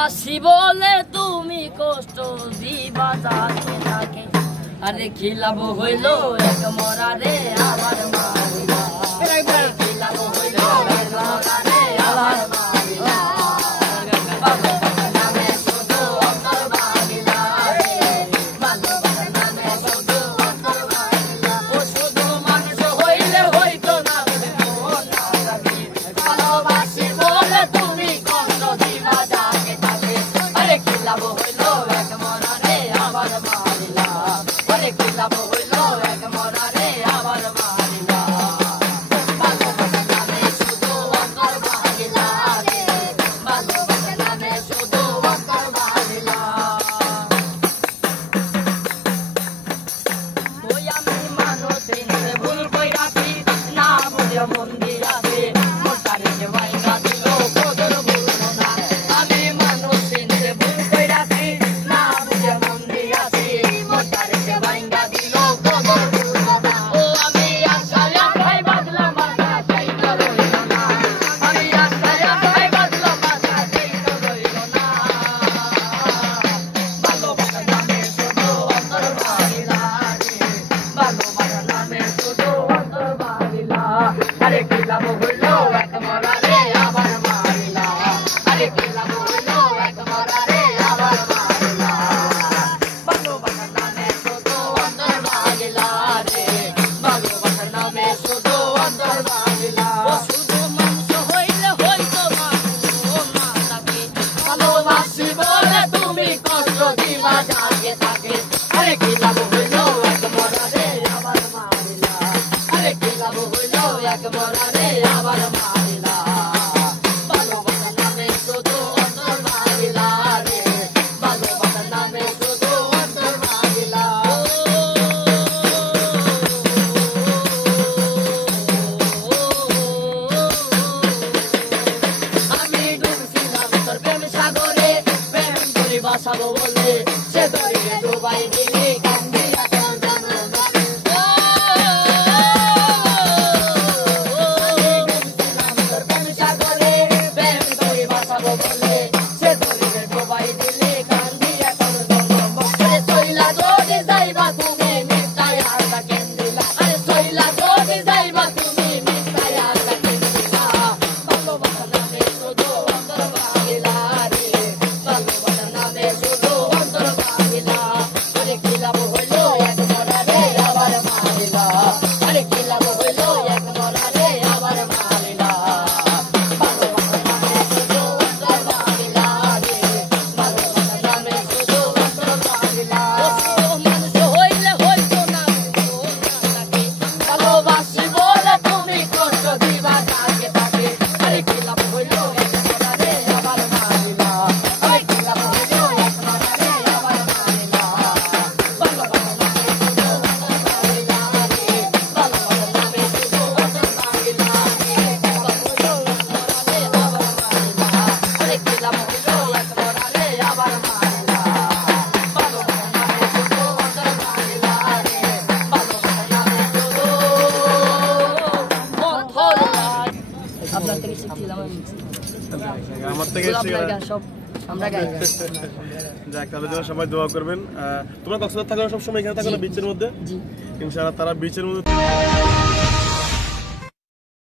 ভালোবাসি বলে তুমি কষ্ট দিবা যাকে তাকে আরে খিলাব হইল এক মরা রে আবার মারিলা খিলাব হইল এক মরা রে আবার মারিলা ভালোবাসা নামে শুধু অন্তর ভাঙিলা রে ভালোবাসা নামে শুধু অন্তর ভাঙিলা ও শুধু মানুষ হইলে হইতো না মন না থাকে ভালোবাসি বলে তুমি কষ্ট দিবা যাকে তাকে আরে খিলাব হইল এক মরা রে আবার মারিলা আরে খিলাব হইল এক মরা রে আবার মারিলা ভালোবাসা নামে শুধু অন্তর ভাঙিলা রে ভালোবাসা নামে শুধু অন্তর ভাঙিলা ওই আমি মানুষ চিনতে ভুল কইরাছি না বুঝে মন দিয়াছি মোটারে ভাইগা দিল কদর ভুলবো না আমি মানুষ চিনতে ভুল কইরাছি না বুঝে মন দিয়াছি মোটারে ভাইগা দিল কদর ভুলবো না ও আমি আশায় আশায় বাজলাম মাথা সেই তো রইল না আমি আশায় আশায় বাজলাম মাথা সেই তো রইল না ভালোবাসা নামে শুধু অন্তর ভাঙিলা রে ভালোবাসা নামে শুধু অন্তর ভাঙিলা আরে খিলাব হইল এক মরা রে আবার মারিলা আরে খিলাব হইল এক মরা রে আবার মারিলা ভালোবাসা নামে শুধু অন্তর ভাঙিলা রে ভালোবাসা নামে শুধু অন্তর ভাঙিলা ও শুধু মানুষ হইলে হইতো মানুষ না থাকে ভালোবাসি বলে তুমি কষ্ট দিবা যাকে তাকে আরে খিলাব হইল এক মরা রে আবার মারিলা আরে খিলাব হইল এক মরা রে আবার মারিলা ভালোবাসা নামে শুধু অন্তর ভাঙিলা রে ভালোবাসা নামে শুধু অন্তর ভাঙিলা আমি ডুবছিলাম তোর প্রেম সাগরে প্রেম করে বাসাবো বলে সে দরিয়ে ডুবাই দিলি কান্দি এখন জানো না ডুবছিলাম তোর প্রেম সাগরে প্রেম করে বাসাবো বলে সে দরিয়ে ডুবাই দিলি কান্দি এখন জানো না আরে সইলা যদি যাইবা তুমি মিটাই আশা কেন্দিলা আরে সইলা যদি যাইবা তুমি মিটাই আশা কেন্দিলা ভালোবাসা নামে শুধু অন্তর ভাঙিলা রে ভালোবাসা নামে শুধু অন্তর ভাঙিলা আরে খিলাব হইল এক মরা রে আবার মারিলা আরে খিলাব হইল এক মরা রে আবার মারিলা ভালোবাসা নামে শুধু অন্তর ভাঙিলা রে ভালোবাসা নামে শুধু অন্তর ভাঙিলা ও শুধু মানুষ হইলে হইতো না থাকে ভালোবাসি বলে তুমি কষ্ট দিবা যাকে তাকে আরে খিলাব হইল এক মরা রে আবার মারিলা আরে খিলাব হইল এক মরা রে আবার মারিলা ভালোবাসা নামে শুধু অন্তর ভাঙিলা রে ভালোবাসা নামে শুধু অন্তর ভাঙিলা রে খিলাব হইল এক মরা রে আবার মারিলা ভালোবাসা নামে শুধু অন্তর ভাঙিলা রে ভালোবাসা নামে শুধু অন্তর ভাঙিলা আপনার থেকে শিখছিলাম আমার থেকে আপনার গান সব আমরা গাই যাক তাহলে যেন সবাই দোয়া করবেন তোমরা কক্সবাজার থাকো সবসময় এখানে থাকো না বিচের মধ্যে জি ইনশাআল্লাহ তারা বিচের মধ্যে